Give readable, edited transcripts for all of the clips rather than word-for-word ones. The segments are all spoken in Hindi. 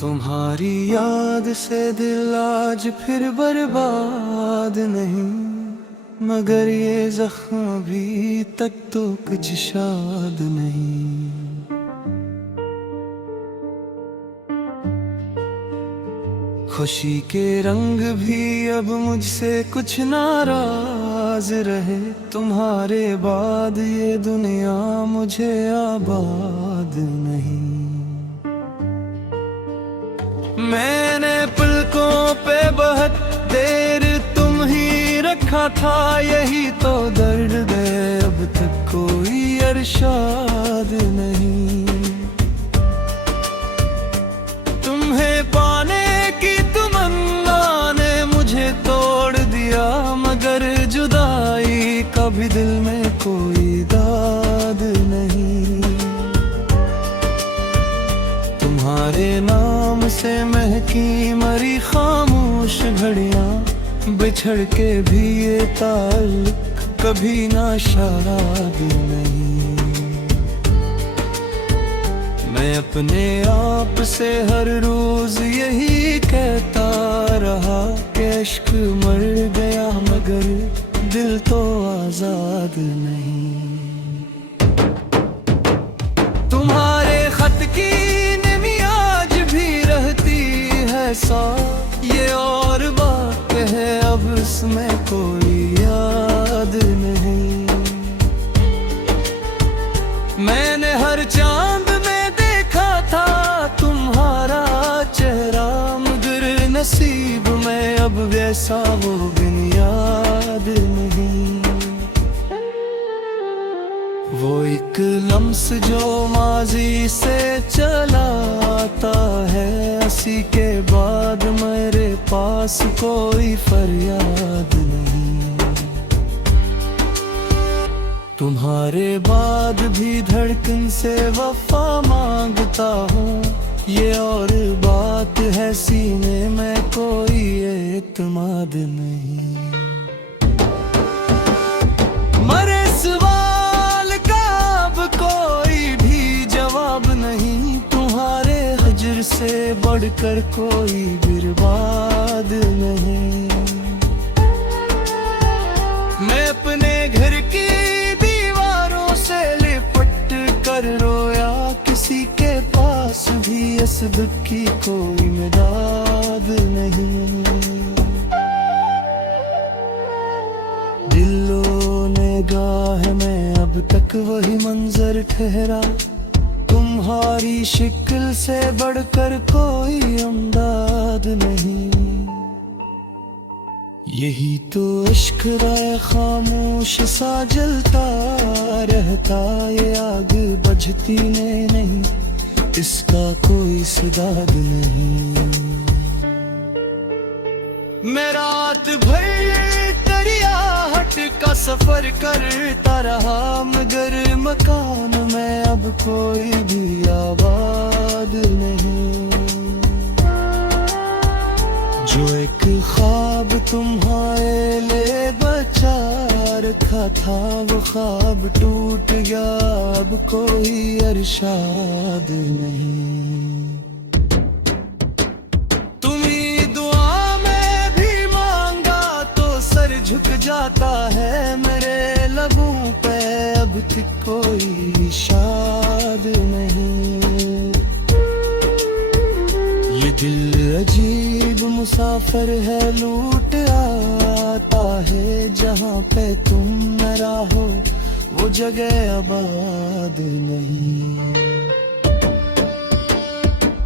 तुम्हारी याद से दिल आज फिर बर्बाद नहीं, मगर ये जख्म अभी तक तो कुछ शाद नहीं। खुशी के रंग भी अब मुझसे कुछ नाराज रहे, तुम्हारे बाद ये दुनिया मुझे आबाद नहीं। मैंने पलकों पे बहुत देर तुम ही रखा था, यही तो दर्द है अब तक कोई अरशाद नहीं। तुम्हें पाने की तमन्ना ने मुझे तोड़ दिया, मगर जुदाई का भी दिल में कोई दाद नहीं। तुम्हारे नाम से महकी मरी खामोश घड़ियां, बिछड़ के भी ये ताल्लुक कभी ना शाद नहीं। मैं अपने आप से हर रोज यही कहता रहा कि इश्क मर गया, मगर दिल तो आजाद नहीं। तुम्हारे खत की सा ये और बात है, अब इसमें कोई याद नहीं। मैंने हर चांद में देखा था तुम्हारा चेहरा, मगर नसीब में अब वैसा वो दिन याद नहीं। वो एक लम्स जो माजी से चला आता है, उसी के बाद मेरे पास कोई फरियाद नहीं। तुम्हारे बाद भी धड़कन से वफा मांगता हूँ, ये और बात है सीने में कोई एतमाद नहीं। मरे सवाल का अब कोई भी जवाब नहीं, तुम्हारे हजर से बढ़कर कोई बर्बाद नहीं। मैं अपने घर की दीवारों से लिपट कर रोया, किसी के पास भी इस दुख की कोई मदद नहीं। दिलो निगाह में अब तक वही मंजर ठहरा, तुम्हारी शिक्ल से बढ़कर कोई अमदाद नहीं। यही तो इश्क राय खामोश सा जलता रहता, ये आग बुझती नहीं, इसका कोई सुदाग नहीं। मैं रात भर दरियाहट का सफर करता रहा, मगर मकान में अब कोई भी आबाद नहीं। जो एक ख्वाब तुम्हारे लिए बचा रखा था, वो ख्वाब टूट गया, अब कोई अरशाद नहीं। झुक जाता है मेरे लबों पे, अब तक कोई शाद नहीं। ये दिल अजीब मुसाफिर है, लूट आता है जहाँ पे तुम न रहो, वो जगह आबाद नहीं।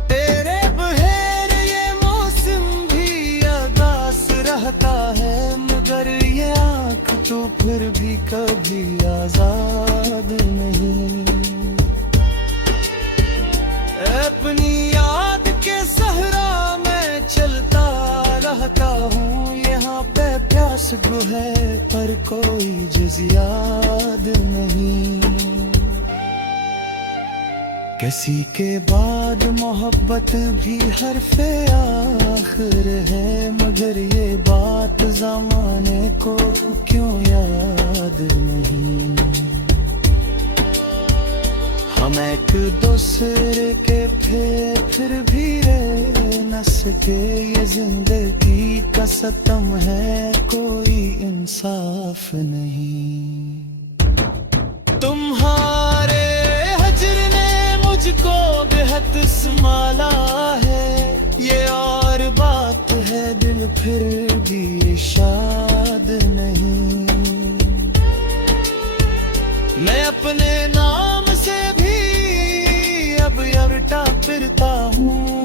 तेरे बहेर ये मौसम भी अदास रहता है, मगर ये आँख तो फिर भी कभी आजाद नहीं। अपनी याद के सहरा में चलता रहता हूँ, यहाँ पे प्यास को है पर कोई जज़ याद नहीं। किसी के बाद मोहब्बत भी हरफ़े आखिर है, मगर ये बात ज़माने को क्यों याद नहीं। हम एक दूसरे के फिर भी रह न सके। ये जिंदगी का सितम है, कोई इंसाफ नहीं। तुम्हारे हजर ने मुझको बेहद संभाला है, ये और बात है दिल फिर भी शाद नहीं। मैं अपने नाम से भी अब यवटा फिरता हूँ,